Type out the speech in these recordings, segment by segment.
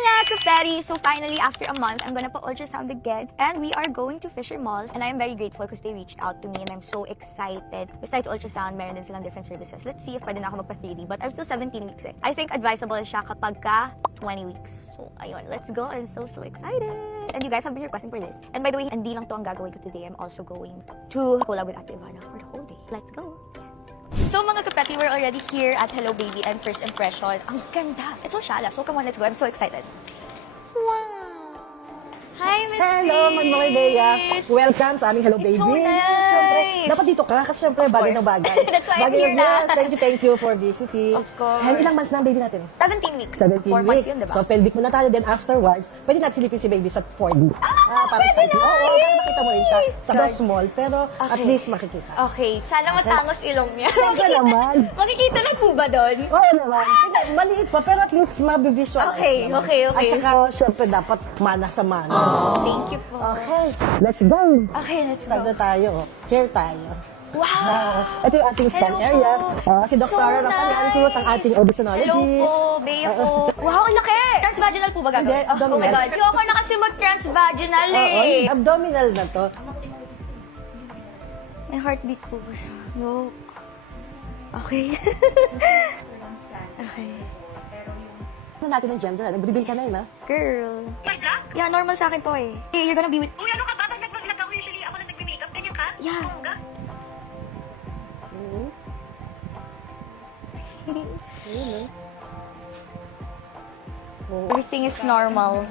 mga kapatid! So finally, after a month, I'm gonna pa-ultrasound again. And we are going to Fisher Malls. And I am very grateful because they reached out to me and I'm so excited. Besides ultrasound, meron din silang different services. Let's see if pwede na ako magpa-3D. But I'm still 17 weeks eh. I think advisable siya kapag ka 20 weeks. So ayun, let's go. I'm so excited. And you guys have been requesting for this. And by the way, hindi lang to ang gagawin ko today. I'm also going to collab with Ate Ivana for the whole day. Let's go! So mga kapati, we're already here at Hello Baby and first impression. Ang ganda! It's so shala. So come on, let's go. I'm so excited. Wow! Hi, Miss Hello, Magnoy Bea. Welcome sa aming Hello It's Baby. so nice. Siyempre, dapat dito ka kasi siyempre Of bagay course. na bagay. That's why I'm here yes, na. thank you for visiting. Of course. And ilang months na ang baby natin? 17 weeks. 17 4 weeks. months yun, diba? So, pelvic muna tayo. Then afterwards, pwede natin silipin si baby sa 4D. Para pwede exciting. na! Oo, para makita mo rin siya. Sa Good. small, pero at Okay. least makikita. Okay. Sana matangos ilong niya. Siyempre naman. Makikita na po ba doon? Oo naman. Hindi, maliit pa, pero at least mabivisualize Okay, naman. okay. At saka, syempre, dapat mana sa mana. Thank you po. Okay, let's go. Okay, let's Start go. na tayo. Here tayo. Wow! Ito yung ating scan Hello area. po. Si Dr. So Rafael Cruz, ang ating Hello auditionologist. po, Bea po. Wow, ang laki! Transvaginal po ba gagawin? Hindi, Oh my abdominal. God. Ayoko na kasi mag-transvaginal Oo, eh. abdominal na to. May heartbeat po ba siya? No. Okay. Okay. Ano natin ang gender? Nag-reveal ka na yun, ha? Girl. Yeah, normal sa akin to eh. Hey, you're gonna be with... Uy, ano ka ba? Ba't nag-vlog ako? Usually ako lang nagme-makeup. Ganyan ka? Yeah. Bongga? Everything is normal.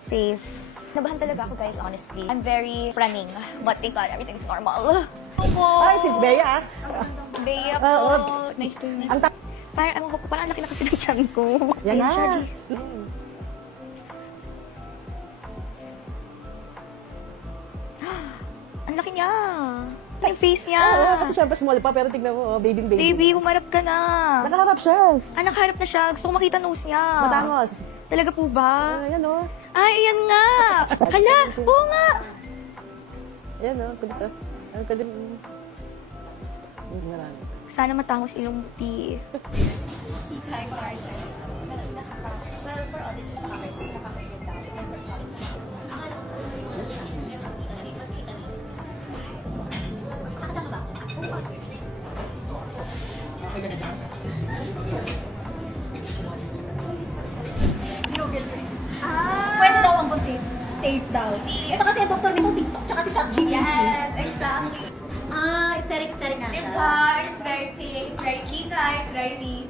Safe. Nabahan talaga ako, guys, honestly. I'm very running, but thank God, everything's normal. Opo! Ay, si Bea, ah. Bea po. Oo. Nice to meet Ang you. Parang, ewan ko po, parang ang laki na kasi ng tiyan ko. Yan Ayun na. siya, G. Ang laki niya. Yung face niya. Oo, kasi syempre small pa, pero tignan mo, oh, baby. Baby, humarap ka na. Nakaharap siya. Nakaharap na siya. Gusto ko makita nose niya. Matangos. Talaga po ba? Ayan, oh. Ay, ayan nga. Hala, oo nga. Ayan, oh. Kulitas. Ang kalim. Marami. Sana matangos ilong buti. Pwede daw ang buntis. Safe daw. Ito kasi ang doktor nito, TikTok, tsaka si ChatGPT. Yes, exactly. Ah, aesthetic na It's siya. hard, it's very pink, it's very kita, it's very...